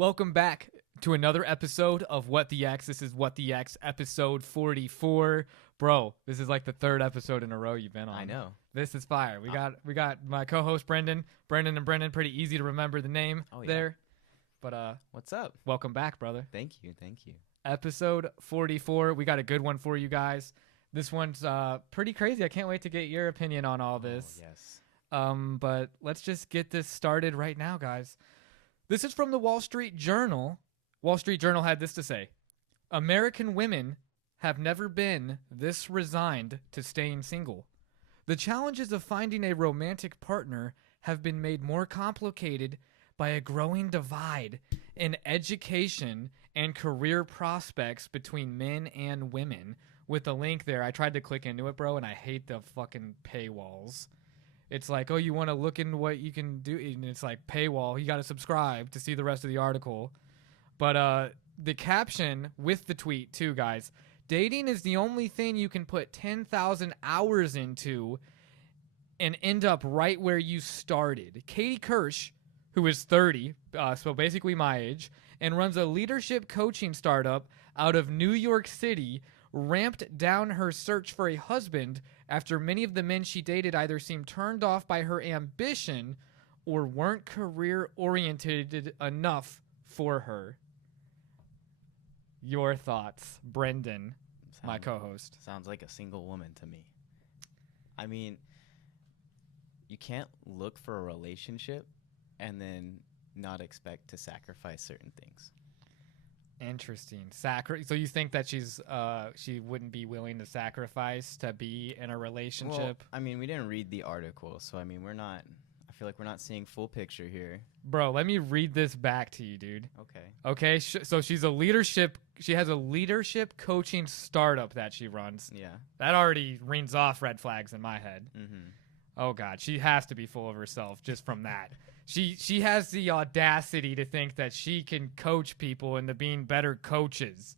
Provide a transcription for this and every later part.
Welcome back to another episode of What the X. This is What the X, episode 44. Bro, this is like the third episode in a row you've been on. I know. This is fire. We got my co-host Brendan. Brendan and Brendan, pretty easy to remember the name there. But what's up? welcome back, brother. Thank you. Episode 44. We got a good one for you guys. This one's pretty crazy. I can't wait to get your opinion on all this. Oh, yes. But let's just get this started right now, guys. This is from the Wall Street Journal. Wall Street Journal had this to say: American women have never been this resigned to staying single. The challenges of finding a romantic partner have been made more complicated by a growing divide in education and career prospects between men and women. With the link there, I tried to click into it, bro, and I hate the fucking paywalls. It's like, oh, you want to look into what you can do? And it's like, paywall. You got to subscribe to see the rest of the article. But the caption with the tweet, too, guys. Dating is the only thing you can put 10,000 hours into and end up right where you started. Katie Kirsch, who is 30, so basically my age, and runs a leadership coaching startup out of New York City, ramped down her search for a husband after many of the men she dated either seemed turned off by her ambition or weren't career-oriented enough for her. Your thoughts, Brendan, my co-host. Sounds like a single woman to me. I mean, you can't look for a relationship and then not expect to sacrifice certain things. Interesting. So you think that she wouldn't be willing to sacrifice to be in a relationship? Well, I mean, we didn't read the article, so I mean, I feel like we're not seeing full picture here. Bro, let me read this back to you, dude. Okay. So she has a leadership coaching startup that she runs. Yeah. That already rings off red flags in my head. Mm-hmm. Oh God, she has to be full of herself just from that. She has the audacity to think that she can coach people into being better coaches.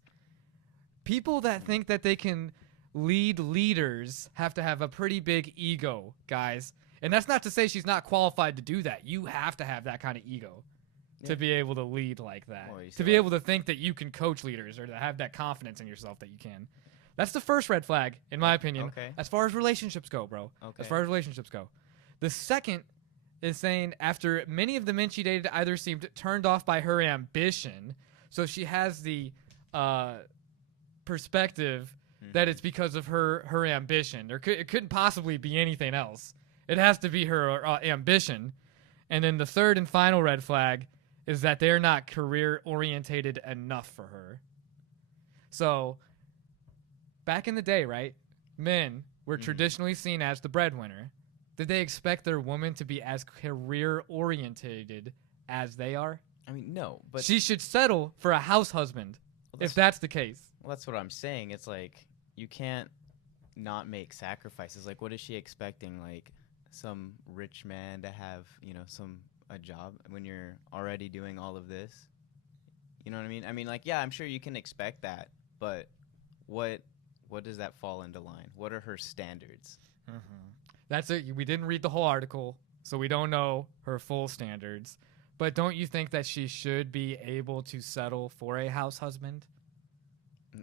People that think that they can lead leaders have to have a pretty big ego, guys. And that's not to say she's not qualified to do that. You have to have that kind of ego to be able to lead like that. To be able to think that you can coach leaders or to have that confidence in yourself that you can. That's the first red flag, in my opinion, as far as relationships go, bro. As far as relationships go. The second is saying after many of the men she dated either seemed turned off by her ambition, so she has the perspective that it's because of her ambition. It couldn't possibly be anything else. It has to be her ambition. And then the third and final red flag is that they're not career-orientated enough for her. So, back in the day, right, men were traditionally seen as the breadwinner. Did they expect their woman to be as career-orientated as they are? I mean, no, but she should settle for a house husband, if that's the case. Well, that's what I'm saying. It's like, you can't not make sacrifices. Like, what is she expecting? Like, some rich man to have, a job when you're already doing all of this? You know what I mean? I mean, like, yeah, I'm sure you can expect that, but what does that fall into line? What are her standards? Mm-hmm. That's it. We didn't read the whole article, so we don't know her full standards. But don't you think that she should be able to settle for a house husband?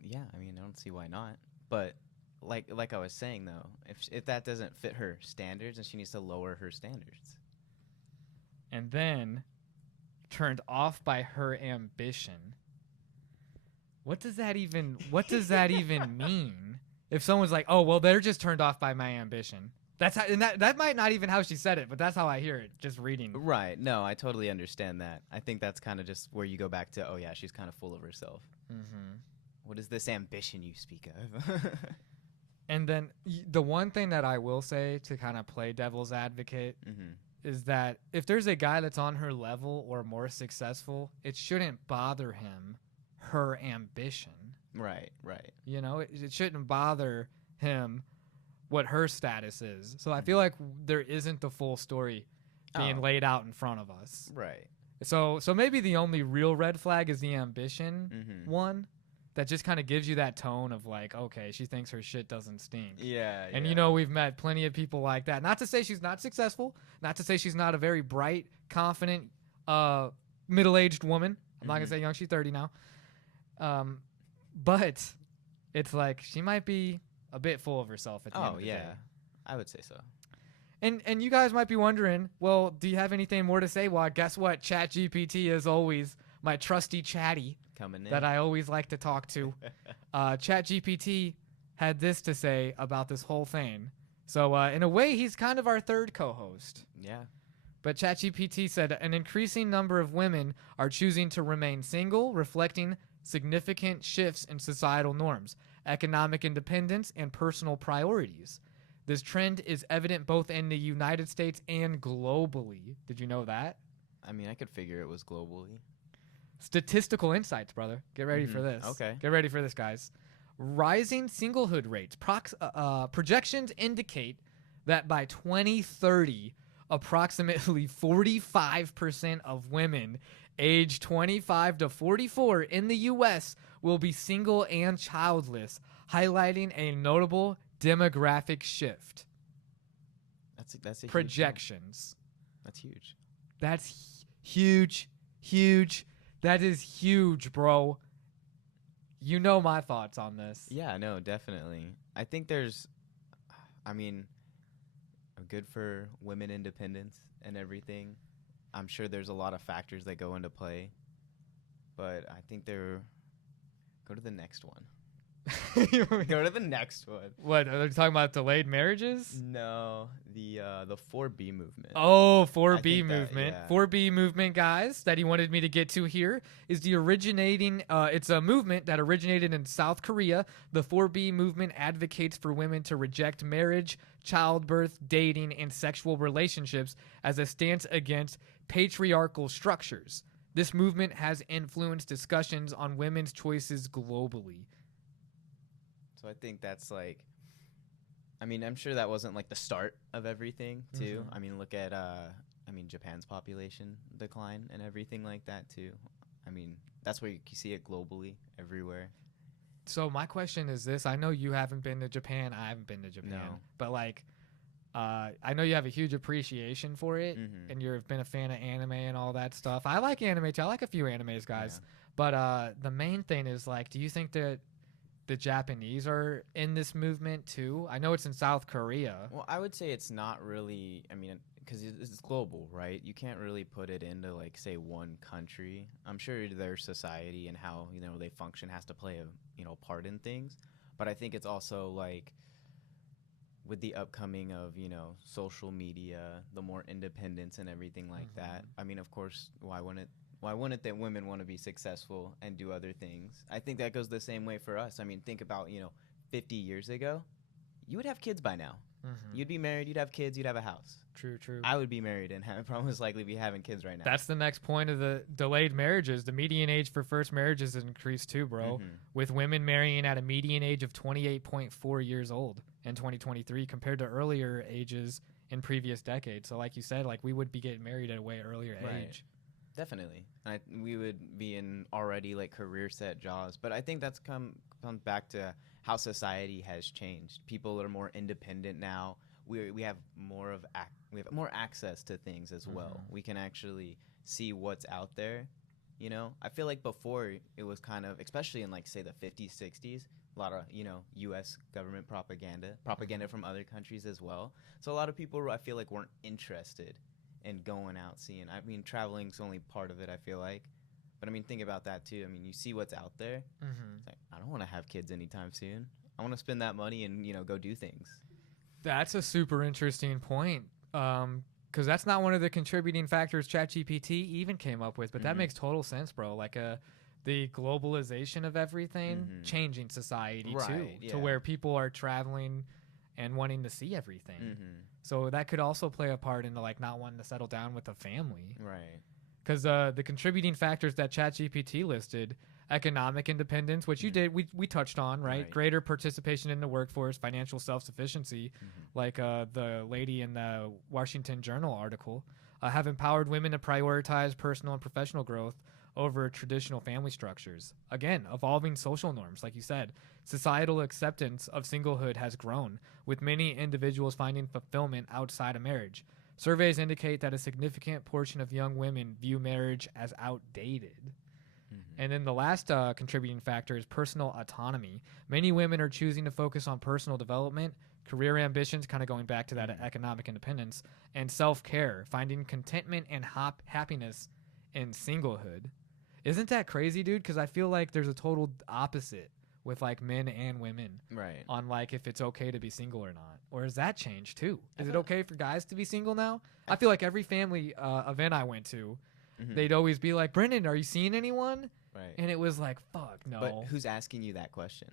Yeah, I mean, I don't see why not. But like I was saying, though, if that doesn't fit her standards, then she needs to lower her standards. And then turned off by her ambition. What does that even mean? If someone's like, "Oh, well, they're just turned off by my ambition." That's how, and that might not even how she said it, but that's how I hear it, just reading. Right. No, I totally understand that. I think that's kind of just where you go back to, oh, yeah, she's kind of full of herself. Mm-hmm. What is this ambition you speak of? And then the one thing that I will say to kind of play devil's advocate is that if there's a guy that's on her level or more successful, it shouldn't bother him, her ambition. Right. You know, it shouldn't bother him what her status is. So I feel like there isn't the full story being laid out in front of us. Right. So maybe the only real red flag is the ambition one that just kind of gives you that tone of like, okay, she thinks her shit doesn't stink. Yeah. And you know, we've met plenty of people like that. Not to say she's not successful, not to say she's not a very bright, confident, middle-aged woman. I'm not gonna say young. She's 30 now. But it's like she might be a bit full of herself at the end of the day. I would say so. And you guys might be wondering, well, do you have anything more to say? Well, guess what? ChatGPT is always my trusty chatty Coming in. that I always like to talk to. ChatGPT had this to say about this whole thing. So in a way, he's kind of our third co-host. Yeah. But ChatGPT said an increasing number of women are choosing to remain single, reflecting significant shifts in societal norms, economic independence, and personal priorities. This trend is evident both in the United States and globally. Did you know that? I mean, I could figure it was globally. Statistical insights, brother. Get ready for this. Okay. Get ready for this, guys. Rising singlehood rates. Projections indicate that by 2030, approximately 45% of women aged 25 to 44 in the U.S. will be single and childless, highlighting a notable demographic shift. That's a projections. That's huge. That's huge. That is huge, bro. You know my thoughts on this. Yeah, no, definitely. I think good for women independence and everything. I'm sure there's a lot of factors that go into play, but I think go to the next one. Go to the next one. What, are they talking about delayed marriages? No, the 4B movement. Oh, I 4B think that, movement. yeah. 4B movement, guys, that he wanted me to get to here is the originating, it's a movement that originated in South Korea. The 4B movement advocates for women to reject marriage, childbirth, dating, and sexual relationships as a stance against patriarchal structures. This movement has influenced discussions on women's choices globally. So I think that's I'm sure that wasn't the start of everything too. Mm-hmm. I mean, look at Japan's population decline and everything like that too. I mean, that's where you see it globally everywhere. So my question is this: I know you haven't been to Japan. I haven't been to Japan, No. but I know you have a huge appreciation for it, and you've been a fan of anime and all that stuff. I like anime too. I like a few animes, guys. Yeah. But the main thing is do you think that the Japanese are in this movement too? I know it's in South Korea. Well, I would say it's not really. I mean, because it's global, right? You can't really put it into say one country. I'm sure their society and how they function has to play a part in things, but I think it's also with the upcoming of social media, the more independence and everything like that. I mean, of course, why wouldn't that women want to be successful and do other things? I think that goes the same way for us. I mean, think about 50 years ago, you would have kids by now. You'd be married, you'd have kids, you'd have a house. True. I would be married and probably most likely be having kids right now. That's the next point of the delayed marriages. The median age for first marriages has increased too, bro. With women marrying at a median age of 28.4 years old in 2023 compared to earlier ages in previous decades. So like you said, we would be getting married at a way earlier age. Definitely. We would be in already career set jobs. But I think that's comes back to how society has changed. People are more independent now. We have more access to things as well. We can actually see what's out there. I feel like before it was kind of, especially in say the 50s, 60s, a lot of U.S. government propaganda from other countries as well. So a lot of people I feel weren't interested in going out seeing. I mean, traveling's only part of it, I feel like. But I mean, think about that too. I mean, you see what's out there. It's I don't want to have kids anytime soon. I want to spend that money and go do things. That's a super interesting point. Because that's not one of the contributing factors ChatGPT even came up with, but that makes total sense, bro. The globalization of everything changing society too, to where people are traveling and wanting to see everything. So that could also play a part into not wanting to settle down with a family. Right. Because the contributing factors that ChatGPT listed, economic independence, which you did, we touched on, right? Greater participation in the workforce, financial self-sufficiency, the lady in the Washington Journal article, have empowered women to prioritize personal and professional growth over traditional family structures. Again, evolving social norms, like you said. Societal acceptance of singlehood has grown, with many individuals finding fulfillment outside of marriage. Surveys indicate that a significant portion of young women view marriage as outdated. And then the last contributing factor is personal autonomy. Many women are choosing to focus on personal development, career ambitions, kind of going back to that economic independence, and self-care, finding contentment and happiness in singlehood. Isn't that crazy, dude? Because I feel like there's a total opposite with like men and women Right. on like if it's okay to be single or not. Or has that changed too? Is it okay for guys to be single now? I feel like every family event I went to, they'd always be like, Brendan, are you seeing anyone? Right. And it was like, fuck, no. But who's asking you that question?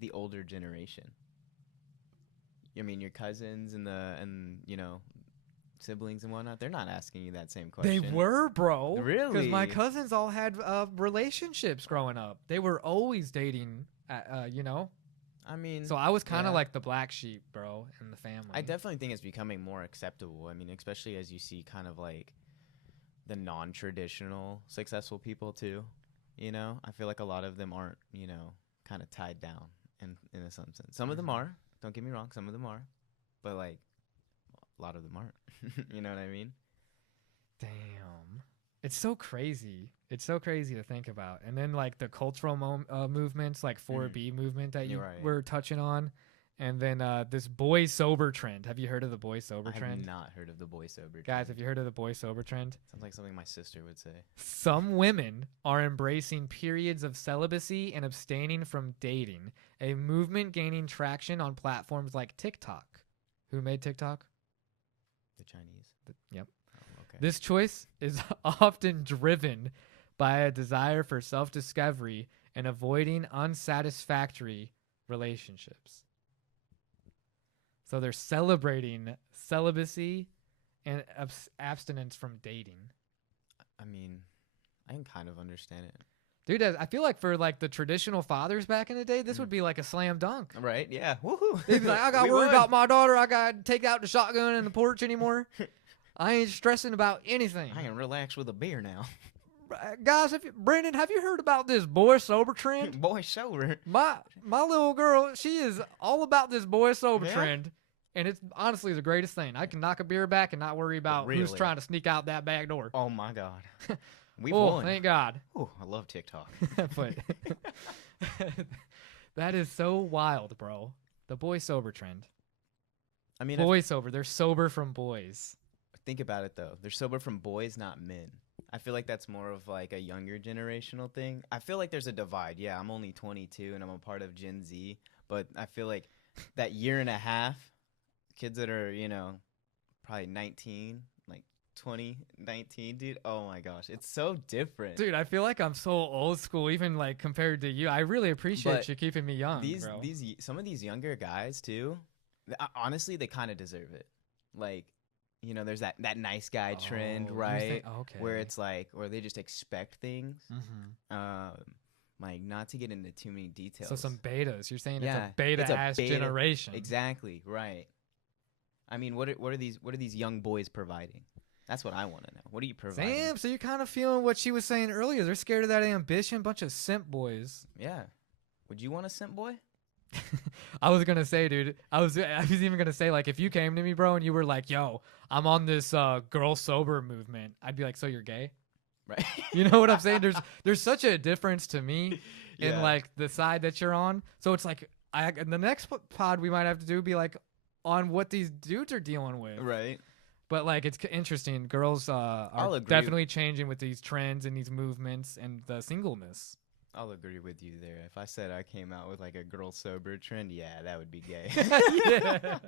The older generation. I mean, your cousins and you know, siblings and whatnot, they're not asking you that same question. They were, bro. Really? Because my cousins all had relationships growing up. They were always dating, you know? I mean, So I was kind of like the black sheep, bro, in the family. I definitely think it's becoming more acceptable. I mean, especially as you see kind of like the non-traditional successful people too. You know, I feel like a lot of them aren't, you know, kind of tied down in some sense. Some of them are. Don't get me wrong. Some of them are. But like a lot of them aren't. You know what I mean? Damn. It's so crazy. It's so crazy to think about. And then like the cultural movements, like 4B movement that you were touching on. And then this boy sober trend. Have you heard of the boy sober trend? I have not heard of the boy sober trend. Guys, have you heard of the boy sober trend? Sounds like something my sister would say. Some women are embracing periods of celibacy and abstaining from dating, a movement gaining traction on platforms like TikTok. Who made TikTok? The Chinese. Yep. Oh, okay. This choice is often driven by a desire for self-discovery and avoiding unsatisfactory relationships. So they're celebrating celibacy and abstinence from dating. I mean, I can kind of understand it. Dude, I feel like for like the traditional fathers back in the day, this would be like a slam dunk. Right? Yeah. Woohoo. They'd be like, I got to worry about my daughter. I got to take out the shotgun in the porch anymore. I ain't stressing about anything. I can relax with a beer now. Guys, Brandon, have you heard about this boy sober trend? Boy sober. My little girl, she is all about this boy sober trend. And it's honestly the greatest thing. I can knock a beer back and not worry about who's trying to sneak out that back door. Oh, my God. We've won. Thank God. Oh, I love TikTok. But that is so wild, bro. The boy sober trend. I mean, boy sober. They're sober from boys. Think about it, though. They're sober from boys, not men. I feel like that's more of like a younger generational thing. I feel like there's a divide. Yeah, I'm only 22 and I'm a part of Gen Z. But I feel like that year and a half, kids that are, you know, probably 19, like 20, 19, dude. Oh my gosh, it's so different. Dude, I feel like I'm so old school, even like compared to you. I really appreciate you keeping me young, bro. Some of these younger guys too, honestly, they kind of deserve it. Like, you know, there's that nice guy trend, right? Where it's like, or they just expect things. Like, not to get into too many details. So some betas. You're saying it's a beta-ass generation. Exactly, right. I mean, what are these young boys providing? That's what I want to know. What are you providing? Sam, so you're kind of feeling what she was saying earlier. They're scared of that ambition. Bunch of simp boys. Yeah. Would you want a simp boy? I was gonna say, dude. I was even gonna say, like, if you came to me, bro, and you were like, "Yo, I'm on this girl sober movement," I'd be like, "So you're gay?" Right. You know what I'm saying? There's such a difference to me in like the side that you're on. So it's like the next pod we might have to do be like on what these dudes are dealing with. Right. But like it's interesting. Girls are definitely changing with these trends and these movements and the singleness. I'll agree with you there. If I said I came out with like a girl sober trend, yeah, that would be gay. Yeah.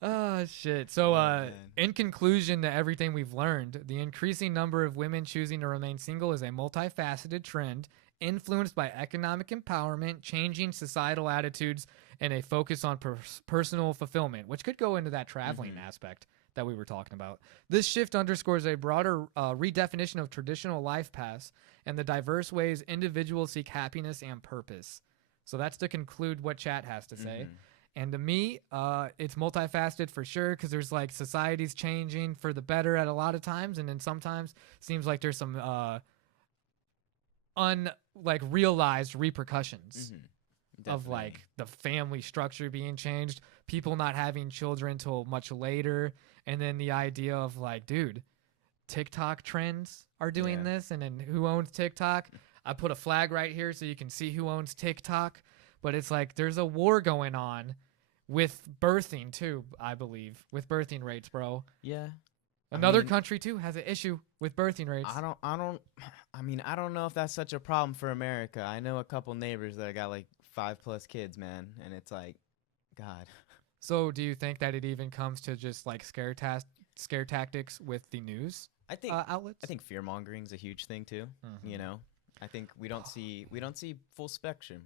Oh, shit. So, in conclusion to everything we've learned, the increasing number of women choosing to remain single is a multifaceted trend influenced by economic empowerment, changing societal attitudes, and a focus on personal fulfillment, which could go into that traveling aspect that we were talking about. This shift underscores a broader redefinition of traditional life paths and the diverse ways individuals seek happiness and purpose. So that's to conclude what chat has to say. And to me, it's multifaceted for sure because there's like society's changing for the better at a lot of times, and then sometimes seems like there's some realized repercussions of like the family structure being changed, people not having children till much later, and then the idea of like, dude, TikTok trends are doing Yeah. this, and then who owns TikTok. I put a flag right here so you can see who owns TikTok. But it's like there's a war going on with birthing too, I believe, with birthing rates, bro. Yeah. Another mean, country too has an issue with birthing rates. I don't know if that's such a problem for America. I know a couple neighbors that got like 5+ kids, man, and it's like, God. So do you think that it even comes to just like scare tactics with the news I think outlets? I think fear mongering is a huge thing too. Mhm. You know, I think we don't see full spectrum.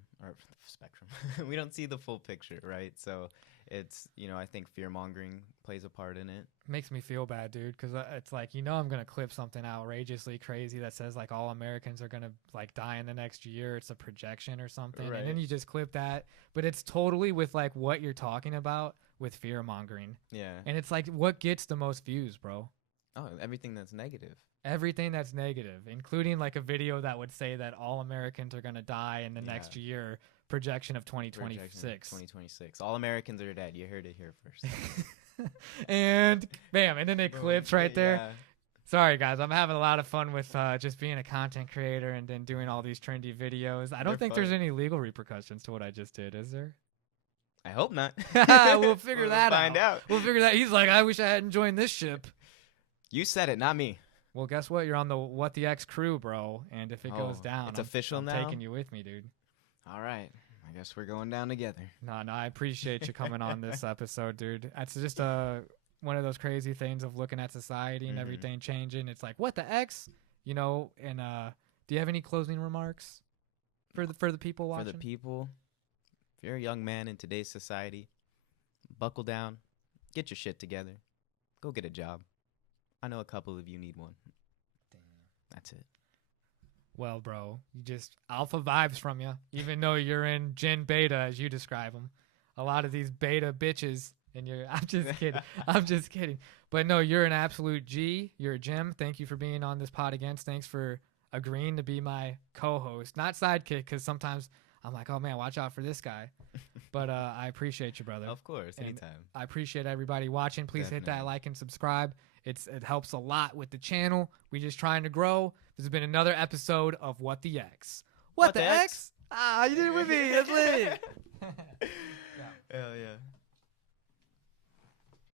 We don't see the full picture, right? So it's, I think fear mongering plays a part in it. Makes me feel bad, dude, because it's like, I'm gonna clip something outrageously crazy that says like all Americans are gonna like die in the next year. It's a projection or something, and then Right. you just clip that, but it's totally with like what you're talking about with fear mongering, Yeah. and it's like what gets the most views, bro. Oh, everything that's negative. Everything that's negative, including like a video that would say that all Americans are gonna die in the next Yeah. year. Projection of Projection 2026. 2026. All Americans are dead. You heard it here first. And bam, and then it clips right there. Yeah. Sorry guys, I'm having a lot of fun with just being a content creator and then doing all these trendy videos. I don't They're think there's fun. any legal repercussions to what I just did, is there? I hope not. We'll figure We'll that find out. We'll figure that. He's like, I wish I hadn't joined this ship. You said it, not me. Well, guess what? You're on the WTX crew, bro. And if it goes Oh, down, it's I'm official I'm now? taking you with me, dude. All right. I guess we're going down together. No, I appreciate you coming on this episode, dude. That's just one of those crazy things of looking at society and Mhm. everything changing. It's like, what the X? And do you have any closing remarks for the people watching? For the people, if you're a young man in today's society, buckle down, get your shit together, go get a job. I know a couple of you need one. That's it. Well, bro, you just alpha vibes from you, even though you're in Gen Beta, as you describe them. A lot of these beta bitches, and I'm just kidding. I'm just kidding. But no, you're an absolute G. You're a gem. Thank you for being on this pod again. Thanks for agreeing to be my co-host, not sidekick, because sometimes I'm like, oh man, watch out for this guy. But I appreciate you, brother. Of course, And anytime. I appreciate everybody watching. Please hit that Definitely. like and subscribe. It helps a lot with the channel. We're just trying to grow. This has been another episode of What the X. What the X? Ah, you did it with me. That's lit.